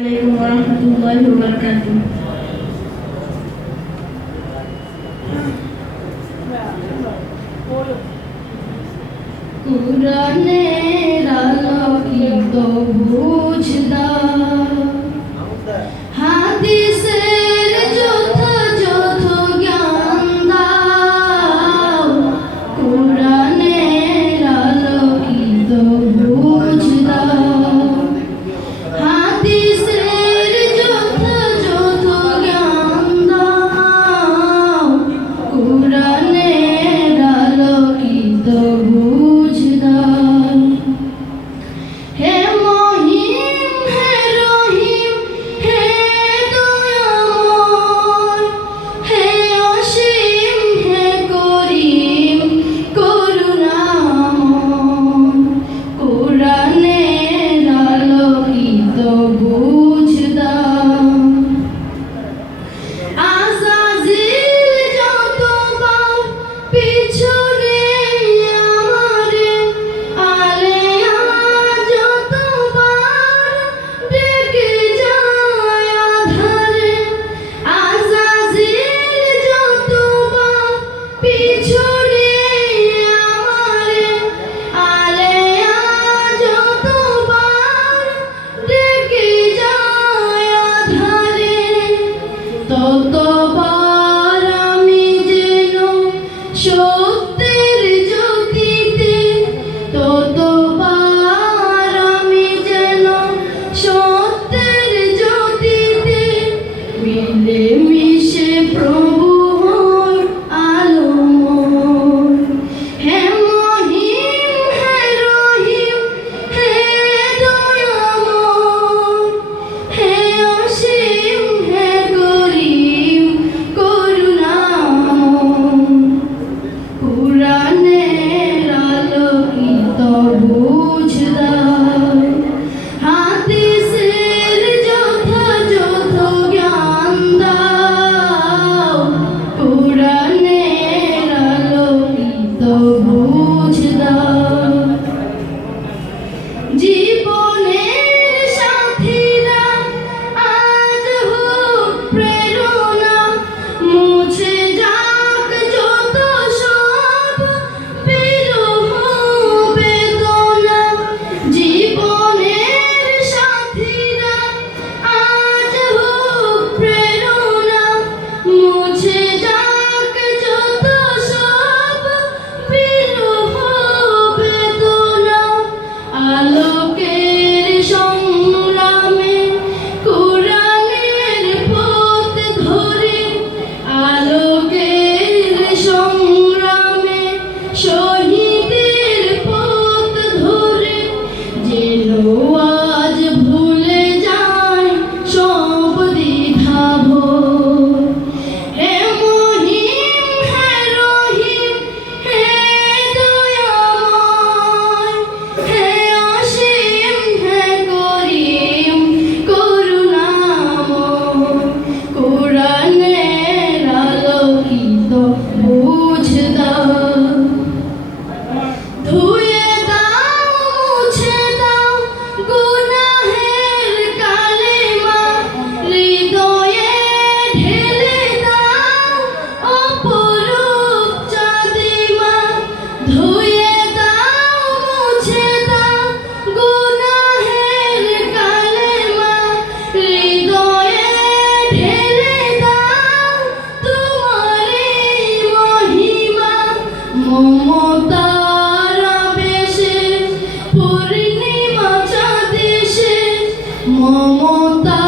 عليكم ورحمة الله وبركاته. কুরআনের আলোকিত বুঝদা হাদিসের যথাযথ জ্ঞান দাও, কুরআনের আলোকিত বুঝদা হাদিসের যথাযথ জ্ঞান দাও, কুরআনের আলোকিত বুঝদা। হে মহিম হে রহিম হে দয়াময়, হে অসীম হে করিম করুণাময়, কুরআনের আলোকিত বুঝদা। আযাজিল যতবার পিছনে আমারে আলেয়া যতবার ডেকে যায় আধারে, আযাজিল যতবার পিছনে আমারে আলেয়া যতবার ডেকে যায় আধারে, ততবার আমি যেন সত্যের জ্যোতিতে, ততবার আমি যেন সত্যের জ্যোতিতে মিলে মিশে প্রভু হই আলোময়। হে মহিম হে রহিম হে দয়াময়, হে অসীম হে করিম করুণাময়, কুরআনের আলোকিত বুঝদা হাদিসের যথাযথ জ্ঞান দাও, কুরআনের আলোকিত বুঝদা। জীবনের সাথীরা আজ হোক প্রেরণা, মুছে যাক যত সব বিরহ বেদনা। জীবনের সাথীরা আজ হোক প্রেরণা, মুছে যাক যত সব বিরহ বেদনা। আলোকের সংগ্রামে কুরআনের পথ ধরে, আলোকের সংগ্রামে শহীদের পথ ধরে যেন আজ ভুলে যায় সব দ্বিধাভয়। হে মহিম হে রহিম হে দয়াময়, হে অসীম হে করিম করুণাময়, কুরআনের আলোকিত বুঝদা। ধুয়ে দাও মুছে দাও গুনাহের কালিমা, হৃদয়ে ঢেলে দাও অপরূপ চাঁদিমা। ধুয়ে দাও মুছে দাও গুনাহের কালিমা, হৃদয়ে ঢেলে দাও তোমারই মহিমা। মমতার আবেশে পূর্ণিমা চাঁদ এসে, মমতা